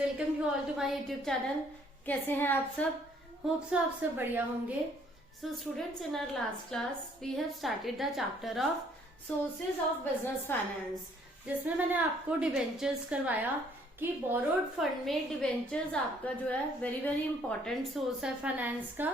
Welcome you all to my YouTube channel. कैसे हैं आप सब? होप सो आप सब बढ़िया होंगे। So students, in our last class we have started the chapter of sources of business finance, जिसमें मैंने आपको डिवेंचर्स करवाया कि बोरोड फंड में डिवेंचर्स आपका जो है वेरी वेरी इंपॉर्टेंट सोर्स है फाइनेंस का।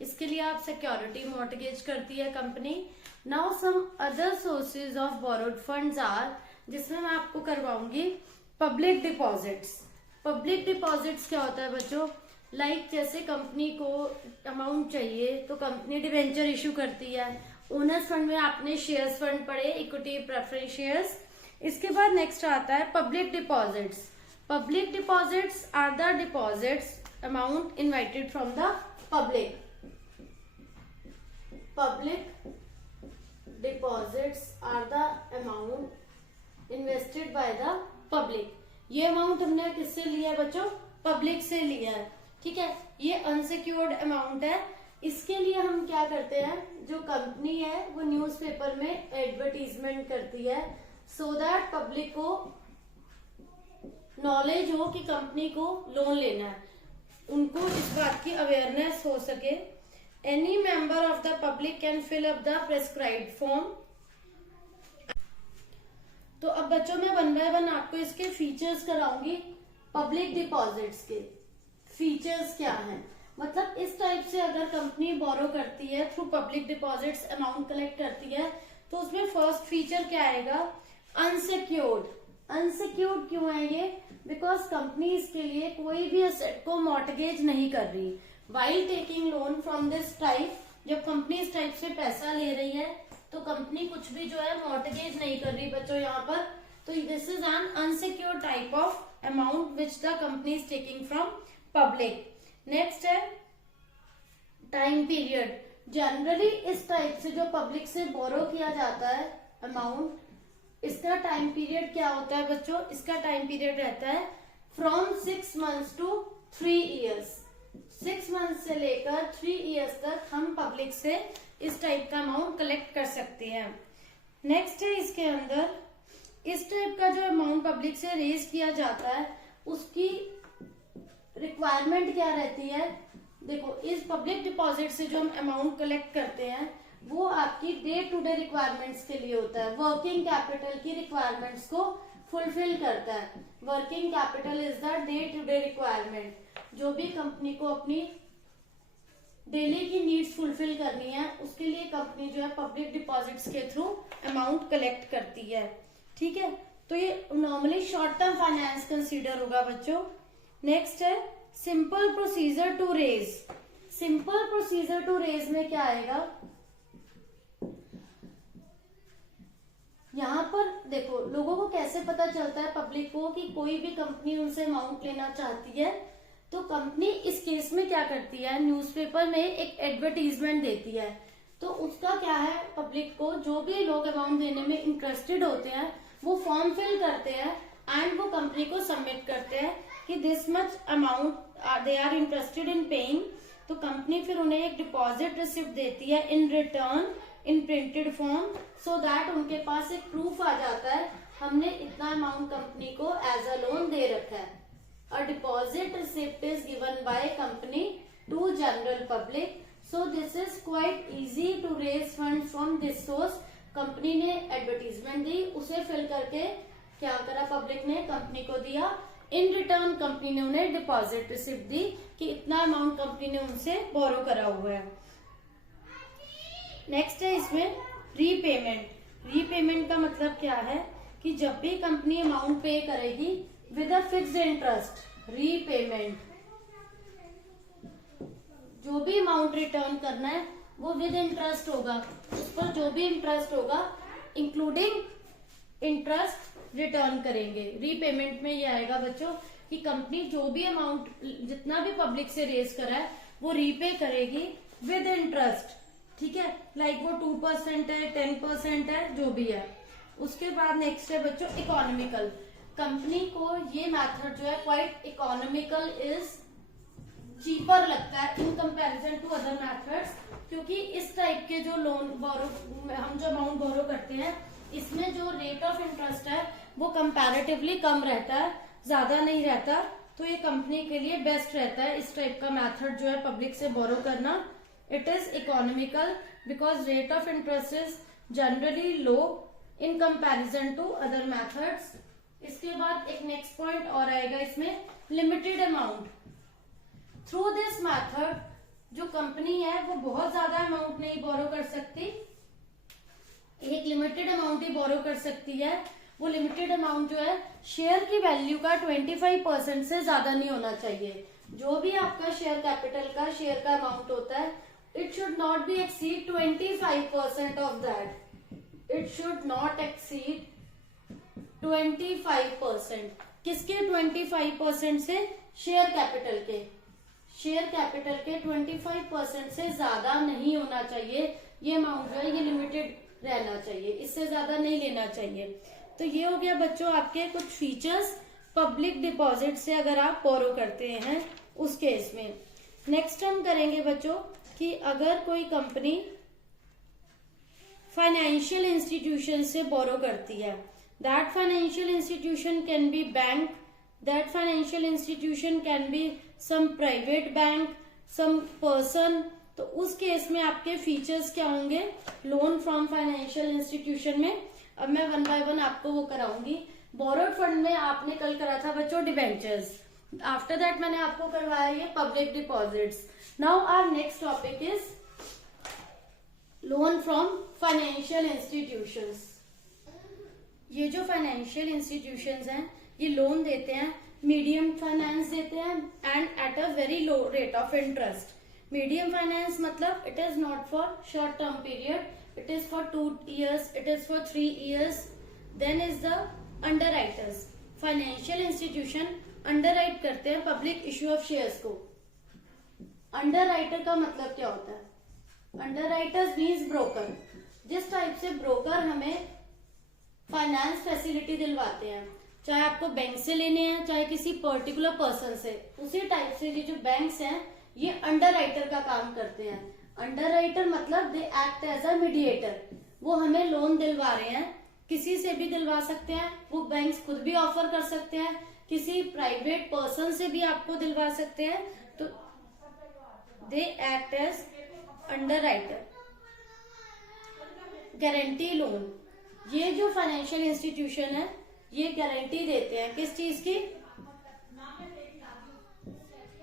इसके लिए आप सिक्योरिटी मॉर्टगेज करती है company. Now some other sources of borrowed funds are, जिसमें मैं आपको करवाऊंगी पब्लिक डिपॉजिट्स। पब्लिक डिपॉजिट्स क्या होता है बच्चों? लाइक जैसे कंपनी को अमाउंट चाहिए तो कंपनी डिवेंचर इशू करती है। ओनर्स फंड में आपने शेयर्स फंड पढ़े, इक्विटी प्रेफरेंस शेयर्स। इसके बाद नेक्स्ट आता है public deposits. Public deposits are the deposits amount invited from the public. Public deposits are the amount invested by the public. ये अमाउंट हमने किससे लिया है बच्चों? पब्लिक से लिया है। ठीक है, ये अनसिक्योर्ड अमाउंट है। इसके लिए हम क्या करते हैं, जो कंपनी है वो न्यूज़पेपर में एडवर्टीजमेंट करती है सो दैट पब्लिक को नॉलेज हो कि कंपनी को लोन लेना है, उनको इस बात की अवेयरनेस हो सके। Any member of the public can fill up the prescribed form. तो अब बच्चों मैं वन बाय वन आपको इसके फीचर्स कराऊंगी। पब्लिक डिपॉजिट्स के फीचर्स क्या हैं, मतलब इस टाइप से अगर कंपनी बोरो करती है through public deposits, amount collect करती है, तो उसमें फर्स्ट फीचर क्या आएगा? अनसिक्योर्ड। अनसिक्योर्ड क्यों है ये? बिकॉज कंपनी इसके लिए कोई भी एसेट को मॉर्टगेज नहीं कर रही। While taking loan from this type, जब कंपनी इस टाइप से पैसा ले रही है तो कंपनी कुछ भी जो है मॉर्टगेज नहीं कर रही बच्चों यहाँ पर। तो this is an unsecured type of amount which the company is taking from public. Next है टाइम पीरियड। जनरली इस टाइप से जो पब्लिक से बोरो किया जाता है अमाउंट, इसका टाइम पीरियड क्या होता है बच्चों? इसका टाइम पीरियड रहता है from 6 months to 3 years. 6 month से लेकर 3 ईयर्स तक हम पब्लिक से इस टाइप का अमाउंट कलेक्ट कर सकते हैं। नेक्स्ट है इसके अंदर इस टाइप का जो अमाउंट पब्लिक से रेज किया जाता है उसकी रिक्वायरमेंट क्या रहती है? देखो, इस पब्लिक डिपॉजिट से जो हम अमाउंट कलेक्ट करते हैं वो आपकी डे टू डे रिक्वायरमेंट्स के लिए होता है। वर्किंग कैपिटल की रिक्वायरमेंट्स को फुलफिल करता है। Working capital is the day to day requirement. जो भी कंपनी को अपनी डेली की नीड्स फुलफिल करनी है उसके लिए कंपनी जो है पब्लिक डिपॉजिट्स के थ्रू अमाउंट कलेक्ट करती है। ठीक है, तो ये normally short term finance consider होगा बच्चों। नेक्स्ट है simple procedure to raise. Simple procedure to raise में क्या आएगा? यहाँ पर देखो, लोगों को कैसे पता चलता है पब्लिक को कि कोई भी कंपनी उनसे अमाउंट लेना चाहती है? तो कंपनी इस केस में क्या करती है, न्यूज़पेपर में एक एडवर्टीजमेंट देती है। तो उसका क्या है, पब्लिक को जो भी लोग अमाउंट देने में इंटरेस्टेड होते हैं वो फॉर्म फिल करते हैं एंड वो कंपनी को सबमिट करते हैं कि this much amount they are interested in paying. तो कंपनी फिर उन्हें एक डिपॉजिट रिसिप्ट देती है in return in printed form, so that उनके पास एक प्रूफ आ जाता है हमने इतना अमाउंट कंपनी को एज अ लोन दे रखा है। A deposit receipt is given by company to general public. So this is quite easy to raise funds from this source. Company ने एडवर्टीजमेंट दी, उसे फिल करके क्या करा पब्लिक ने? कंपनी को दिया। इन रिटर्न कंपनी ने उन्हें डिपॉजिट रिसिप्ट दी कि इतना अमाउंट कंपनी ने उनसे बोरो करा हुआ है। नेक्स्ट है इसमें रीपेमेंट। रीपेमेंट का मतलब क्या है कि जब भी कंपनी अमाउंट पे करेगी with a fixed interest, repayment, जो भी अमाउंट रिटर्न करना है वो विद इंटरेस्ट होगा। उस पर जो भी इंटरेस्ट होगा इंक्लूडिंग इंटरेस्ट रिटर्न करेंगे। रीपेमेंट में ये आएगा बच्चों कि कंपनी जो भी अमाउंट जितना भी पब्लिक से रेज करा है वो रीपे करेगी विद इंटरेस्ट। ठीक है, लाइक वो 2% है, 10% है, जो भी है। उसके बाद नेक्स्ट है बच्चों इकोनॉमिकल। कंपनी को ये मेथड जो है क्वाइट इकोनॉमिकल इज चीपर लगता है in comparison to other methods, क्योंकि इस टाइप के जो लोन बोरो हम जो अमाउंट बोरो करते हैं इसमें जो रेट ऑफ इंटरेस्ट है वो कंपैरेटिवली कम रहता है, ज्यादा नहीं रहता। तो ये कंपनी के लिए बेस्ट रहता है इस टाइप का मेथड जो है पब्लिक से बोरो करना। It is economical because rate of interest is generally low in comparison to other methods. इसके बाद एक नेक्स्ट पॉइंट और आएगा इसमें, limited amount. Through this method जो कंपनी है वो बहुत ज्यादा अमाउंट नहीं बोरो कर सकती, एक लिमिटेड अमाउंट ही बोरो कर सकती है। वो लिमिटेड अमाउंट जो है शेयर की वैल्यू का 25% से ज्यादा नहीं होना चाहिए। जो भी आपका शेयर कैपिटल का शेयर का अमाउंट होता है, it should not be exceed 25% of that. It should not exceed 25%। किसके 25% से? शेयर कैपिटल के। शेयर कैपिटल के 25% से ज्यादा नहीं होना चाहिए। ये अमाउंट जो है ये लिमिटेड रहना चाहिए, इससे ज्यादा नहीं लेना चाहिए। तो ये हो गया बच्चों आपके कुछ फीचर्स पब्लिक डिपॉजिट से अगर आप बोरो करते हैं उस केस में। नेक्स्ट हम करेंगे बच्चों कि अगर कोई कंपनी फाइनेंशियल इंस्टीट्यूशन से बोरो करती है, that financial institution can be bank, that financial institution can be some private bank, some person. तो उस केस में आपके फीचर्स क्या होंगे लोन फ्रॉम फाइनेंशियल इंस्टीट्यूशन में? अब मैं वन बाय वन आपको वो कराऊंगी। बोरोड फंड में आपने कल करा था बच्चों डिबेंचर्स, आफ्टर दैट मैंने आपको करवाया ये public deposits. Now our next topic is loan from financial institutions. ये जो फाइनेंशियल इंस्टीट्यूशंस हैं ये लोन देते हैं, मीडियम फाइनेंस देते हैं and at a very low rate of interest. Medium finance मतलब it is not for short term period, it is for 2 years, it is for 3 years. Then is the underwriters. Financial institution underwrite करते हैं public issue of shares को। Underwriter का मतलब क्या होता है? Underwriters means broker. जिस टाइप से ब्रोकर हमें फाइनेंस फैसिलिटी दिलवाते हैं, चाहे आपको बैंक से लेने हैं चाहे किसी पर्टिकुलर पर्सन से, उसी टाइप से ये जो बैंक्स हैं ये अंडरराइटर का काम करते हैं। अंडरराइटर मतलब they act as a mediator. वो हमें लोन दिलवा रहे हैं, किसी से भी दिलवा सकते हैं, वो बैंक्स खुद भी ऑफर कर सकते हैं, किसी प्राइवेट पर्सन से भी आपको दिलवा सकते हैं। तो they act as underwriter. Guarantee loan, ये जो फाइनेंशियल इंस्टीट्यूशन है ये गारंटी देते हैं किस चीज की?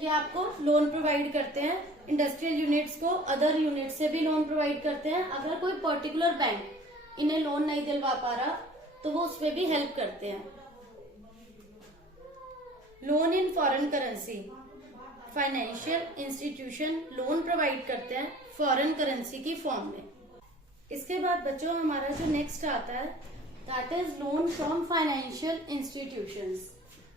ये आपको लोन प्रोवाइड करते हैं इंडस्ट्रियल यूनिट्स को, अदर यूनिट से भी लोन प्रोवाइड करते हैं। अगर कोई पर्टिकुलर बैंक इन्हें लोन नहीं दिलवा पा रहा तो वो उसमें भी हेल्प करते हैं। Loan in foreign currency, financial institution loan provide करते हैं फॉरेन करेंसी की फॉर्म में। इसके बाद बच्चों हमारा जो नेक्स्ट आता है that is loan from financial institutions.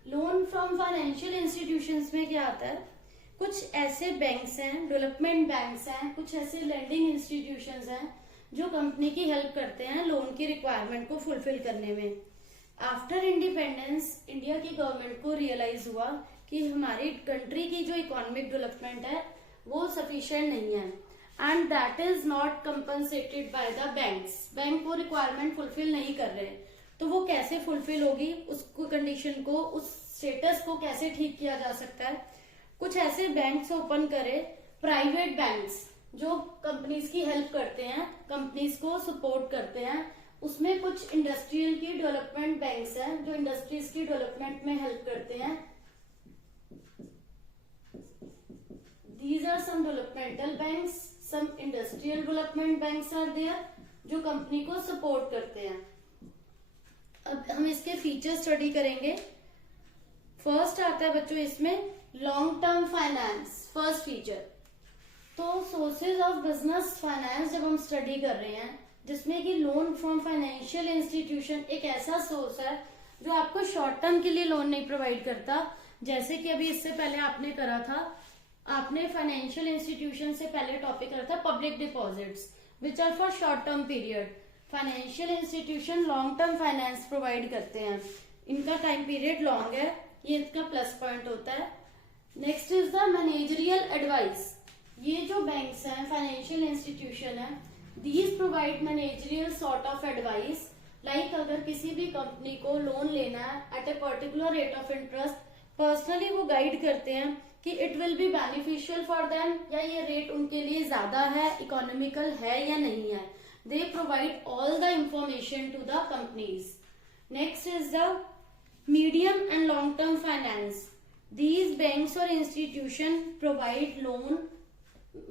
Loan from financial institutions में क्या आता है? कुछ ऐसे बैंक्स हैं, डेवलपमेंट बैंक्स हैं, कुछ ऐसे लेंडिंग इंस्टीट्यूशंस हैं जो कंपनी की हेल्प करते हैं लोन की रिक्वायरमेंट को फुलफिल करने में। आफ्टर इंडिपेंडेंस इंडिया की गवर्नमेंट को रियलाइज हुआ कि हमारी कंट्री की जो इकोनॉमिक डेवलपमेंट है वो सफिशिएंट नहीं है and that is not compensated by the banks. Bank वो रिक्वायरमेंट फुलफिल नहीं कर रहे, तो वो कैसे फुलफिल होगी, उसको कंडीशन को, उस स्टेटस को कैसे ठीक किया जा सकता है? कुछ ऐसे बैंक्स ओपन करे, प्राइवेट बैंक्स जो कंपनीज की हेल्प करते हैं, कंपनीज को सपोर्ट करते हैं। उसमें कुछ इंडस्ट्रियल की डेवलपमेंट बैंक्स हैं जो इंडस्ट्रीज की डेवलपमेंट में हेल्प करते हैं। These are some developmental banks, some industrial development banks are there जो कंपनी को सपोर्ट करते हैं। अब हम इसके फीचर स्टडी करेंगे। फर्स्ट आता है बच्चों इसमें long term finance. First feature तो सोर्सेज ऑफ बिजनेस फाइनेंस जब हम स्टडी कर रहे हैं जिसमें कि लोन फ्रॉम फाइनेंशियल इंस्टीट्यूशन एक ऐसा सोर्स है जो आपको शॉर्ट टर्म के लिए लोन नहीं प्रोवाइड करता। जैसे कि अभी इससे पहले आपने करा था, आपने फाइनेंशियल इंस्टीट्यूशन से पहले टॉपिक करा था public deposits which are for short term period. Financial institution long term finance provide करते हैं, इनका टाइम पीरियड लॉन्ग है, ये इसका प्लस पॉइंट होता है। Next is the managerial advice. ये जो बैंक्स हैं, फाइनेंशियल इंस्टीट्यूशन है, these provide managerial sort of advice. Like अगर किसी भी कंपनी को लोन लेना है at a particular rate of interest personally वो गाइड करते हैं कि it will be beneficial for them, या ये रेट उनके लिए ज्यादा है, इकोनॉमिकल है या नहीं है. They provide all the information to the companies. Next is the medium and long term finance. These banks or institution provide loan,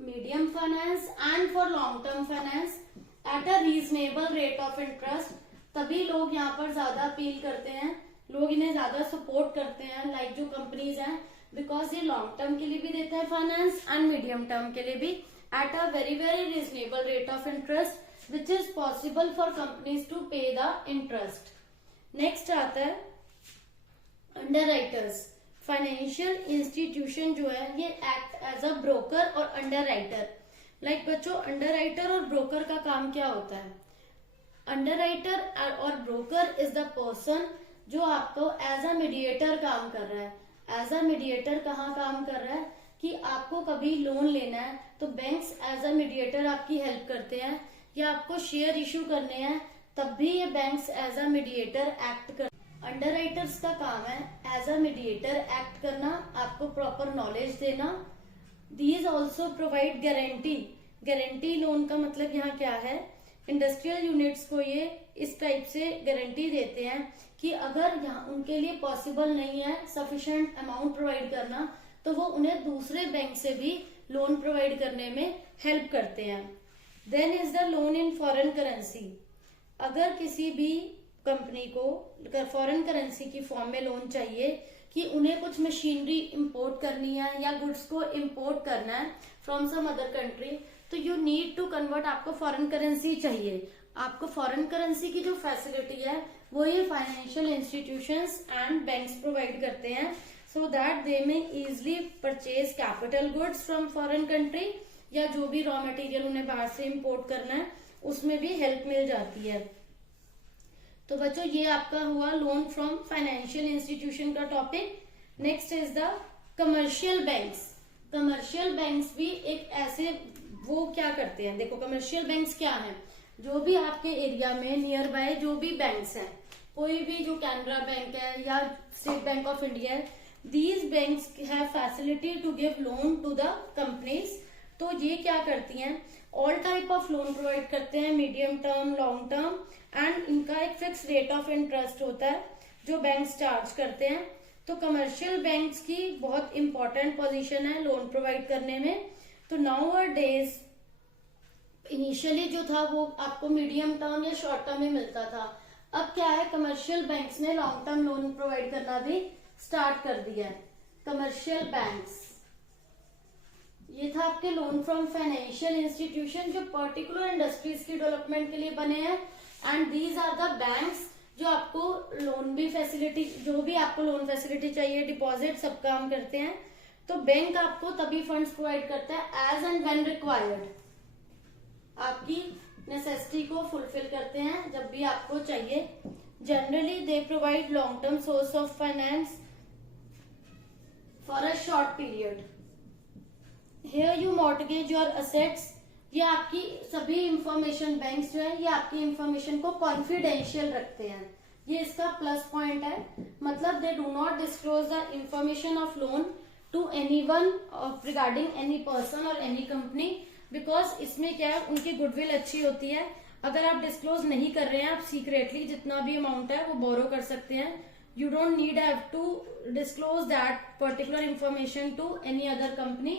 medium finance and for long term finance at a reasonable rate of interest. तभी लोग यहाँ पर ज्यादा appeal करते हैं, लोग इन्हें ज्यादा सपोर्ट करते हैं, लाइक जो कंपनीज हैं, बिकॉज ये लॉन्ग टर्म के लिए भी देता है फाइनेंस एंड मीडियम टर्म के लिए भी at a very very reasonable rate of interest which is possible for companies to pay the interest. Next आता है अंडरराइटर्स. फाइनेंशियल इंस्टीट्यूशन जो है ये एक्ट एज अ ब्रोकर और अंडरराइटर. लाइक बच्चों, अंडरराइटर और ब्रोकर का काम क्या होता है? अंडरराइटर और ब्रोकर इज द पर्सन जो आपको एज अ मीडिएटर काम कर रहा है. एज अ मीडिएटर कहाँ काम कर रहा है कि आपको कभी लोन लेना है तो बैंक्स एज अ मीडिएटर आपकी हेल्प करते हैं, या आपको शेयर इशू करने हैं तब भी ये banks as a mediator act कर. अंडरराइटर्स का काम है एज अ मीडिएटर एक्ट करना, आपको प्रॉपर नॉलेज देना. These also provide guarantee. Guarantee loan का मतलब यहाँ क्या है? इंडस्ट्रियल यूनिट्स को ये इस टाइप से गारंटी देते हैं कि अगर यहाँ उनके लिए पॉसिबल नहीं है सफिशिएंट अमाउंट प्रोवाइड करना तो वो उन्हें दूसरे बैंक से भी लोन प्रोवाइड करने में हेल्प करते हैं. Then is the loan in foreign currency. अगर किसी भी कंपनी को फॉरेन करेंसी की फॉर्म में लोन चाहिए कि उन्हें कुछ मशीनरी इंपोर्ट करनी है या गुड्स को इंपोर्ट करना है फ्रॉम सम अदर कंट्री, तो यू नीड टू कन्वर्ट. आपको फॉरेन करेंसी चाहिए. आपको फॉरेन करेंसी की जो फैसिलिटी है वो ये financial institutions and banks provide करते हैं, सो दैट दे में easily purchase capital goods from foreign country, या जो भी रॉ मटेरियल उन्हें बाहर से इंपोर्ट करना है उसमें भी हेल्प मिल जाती है. तो बच्चों ये आपका हुआ लोन फ्रॉम फाइनेंशियल इंस्टीट्यूशन का topic. Next is the commercial banks. Commercial banks भी एक ऐसे, वो क्या करते हैं, देखो कमर्शियल बैंक्स क्या हैं? जो भी आपके एरिया में नियर बाय जो भी बैंक्स हैं, कोई भी जो कैनरा बैंक है या स्टेट बैंक ऑफ इंडिया है, these banks have facility to give loan to the companies. तो ये क्या करती हैं? All type of loan provide करते हैं, medium term, long term, and इनका एक फिक्स रेट ऑफ इंटरेस्ट होता है जो बैंक्स चार्ज करते हैं. तो कमर्शियल बैंक्स की बहुत इंपॉर्टेंट पोजीशन है लोन प्रोवाइड करने में. तो नाउ अ डेज इनिशियली जो था वो आपको मीडियम टर्म या शॉर्ट टर्म में मिलता था. अब क्या है, कमर्शियल बैंक्स ने लॉन्ग टर्म लोन प्रोवाइड करना भी स्टार्ट कर दिया है. कमर्शियल बैंक्स, ये था आपके लोन फ्रॉम फाइनेंशियल इंस्टीट्यूशन जो पर्टिकुलर इंडस्ट्रीज की डेवलपमेंट के लिए बने हैं. And these are the banks जो आपको लोन भी फैसिलिटी, जो भी आपको लोन फैसिलिटी चाहिए, डिपॉजिट, सब काम करते हैं. तो बैंक आपको तभी फंड्स प्रोवाइड करता है एज एंड व्हेन रिक्वायर्ड. आपकी नेसेसिटी को फुलफिल करते हैं जब भी आपको चाहिए. Generally they provide long term source of finance for a short period. Here you mortgage your assets. ये आपकी सभी इंफॉर्मेशन, बैंक्स जो है ये आपकी इंफॉर्मेशन को कॉन्फिडेंशियल रखते हैं. ये इसका प्लस पॉइंट है. मतलब they do not disclose the information of loan to anyone regarding any person और एनी कंपनी, बिकॉज इसमें क्या है, उनकी गुडविल अच्छी होती है. अगर आप डिस्क्लोज नहीं कर रहे हैं, आप सीक्रेटली जितना भी अमाउंट है वो बोरो कर सकते हैं. You don't need have to disclose that particular information to any other company.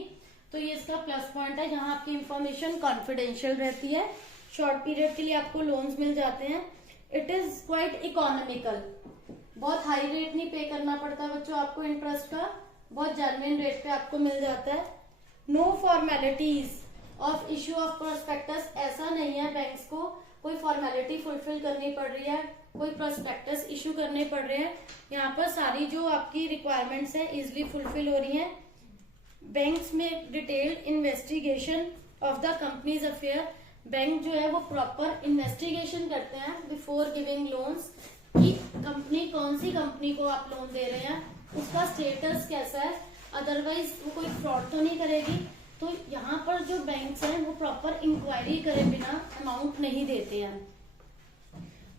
तो ये इसका प्लस पॉइंट है, जहां आपकी इंफॉर्मेशन कॉन्फिडेंशियल रहती है. शॉर्ट पीरियड के लिए आपको लोन्स मिल जाते हैं. It is quite economical. बहुत हाई रेट नहीं पे करना पड़ता बच्चों आपको इंटरेस्ट का, बहुत जेन्युइन रेट पे आपको मिल जाता है. No formalities of issue of prospectus. ऐसा नहीं है बैंक्स को कोई फॉर्मेलिटी फुलफिल करनी पड़ रही है, कोई प्रोस्पेक्टस इश्यू करने पड़ रहे हैं. यहाँ पर सारी जो आपकी रिक्वायरमेंट्स है इजिली फुलफिल हो रही है. बैंक्स में detailed investigation of the companies affair. Bank जो है वो प्रॉपर इन्वेस्टिगेशन करते हैं बिफोर गिविंग लोन्स, कि कंपनी, कौन सी कंपनी को आप लोन दे रहे हैं, उसका स्टेटस कैसा है, अदरवाइज वो कोई फ्रॉड तो नहीं करेगी. तो यहाँ पर जो बैंक्स हैं वो प्रॉपर इंक्वायरी करे बिना अमाउंट नहीं देते हैं.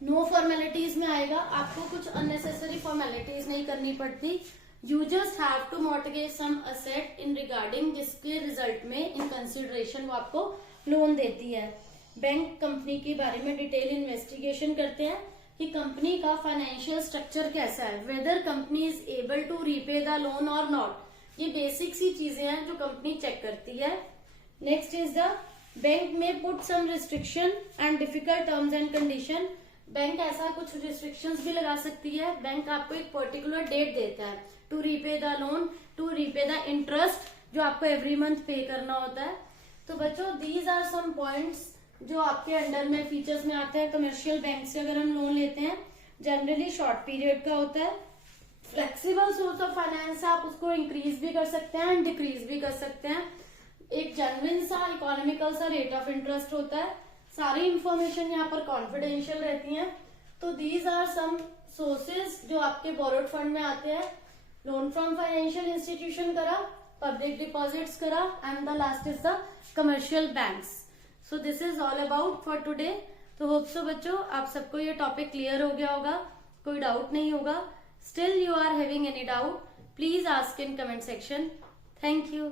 नो फॉर्मेलिटीज में आएगा, आपको कुछ अननेसेसरी फॉर्मेलिटीज नहीं करनी पड़ती. You just have to mortgage some asset in regarding, जिसके रिजल्ट में इन कंसिडरेशन वो आपको लोन देती है। बैंक कंपनी के बारे में डिटेल इन्वेस्टिगेशन करते हैं कि कंपनी का फाइनेंशियल स्ट्रक्चर कैसा है, whether company is able to repay the loan और नॉट। ये बेसिक सी चीजें हैं जो कंपनी चेक करती है। नेक्स्ट इज द बैंक में put some restriction and difficult terms and condition. Bank ऐसा कुछ रिस्ट्रिक्शंस भी लगा सकती है। बैंक आपको एक पर्टिकुलर डेट देता है to repay the loan, to repay the interest जो आपको एवरी मंथ पे करना होता है। तो बच्चों दीज आर सम पॉइंट्स जो आपके अंडर में फीचर्स में आते हैं। कमर्शियल बैंक से अगर हम लोन लेते हैं जनरली शॉर्ट पीरियड का होता है। फ्लेक्सिबल सोर्स ऑफ फाइनेंस, आप उसको इंक्रीज भी कर सकते हैं एंड डिक्रीज भी कर सकते हैं। एक जेन्युइन सा इकोनॉमिकल सा रेट ऑफ इंटरेस्ट होता है। सारी इंफॉर्मेशन यहाँ पर कॉन्फिडेंशियल रहती है। तो दीज आर सम सोर्सेज जो आपके बोरोड फंड में आते हैं। लोन फ्रॉम फाइनेंशियल इंस्टीट्यूशन करा, पब्लिक डिपॉजिट्स करा and the last is the commercial banks. So this is all about for today. तो होप सो बच्चों आप सबको ये टॉपिक क्लियर हो गया होगा, कोई डाउट नहीं होगा। Still you are having any doubt, please ask in comment section. Thank you.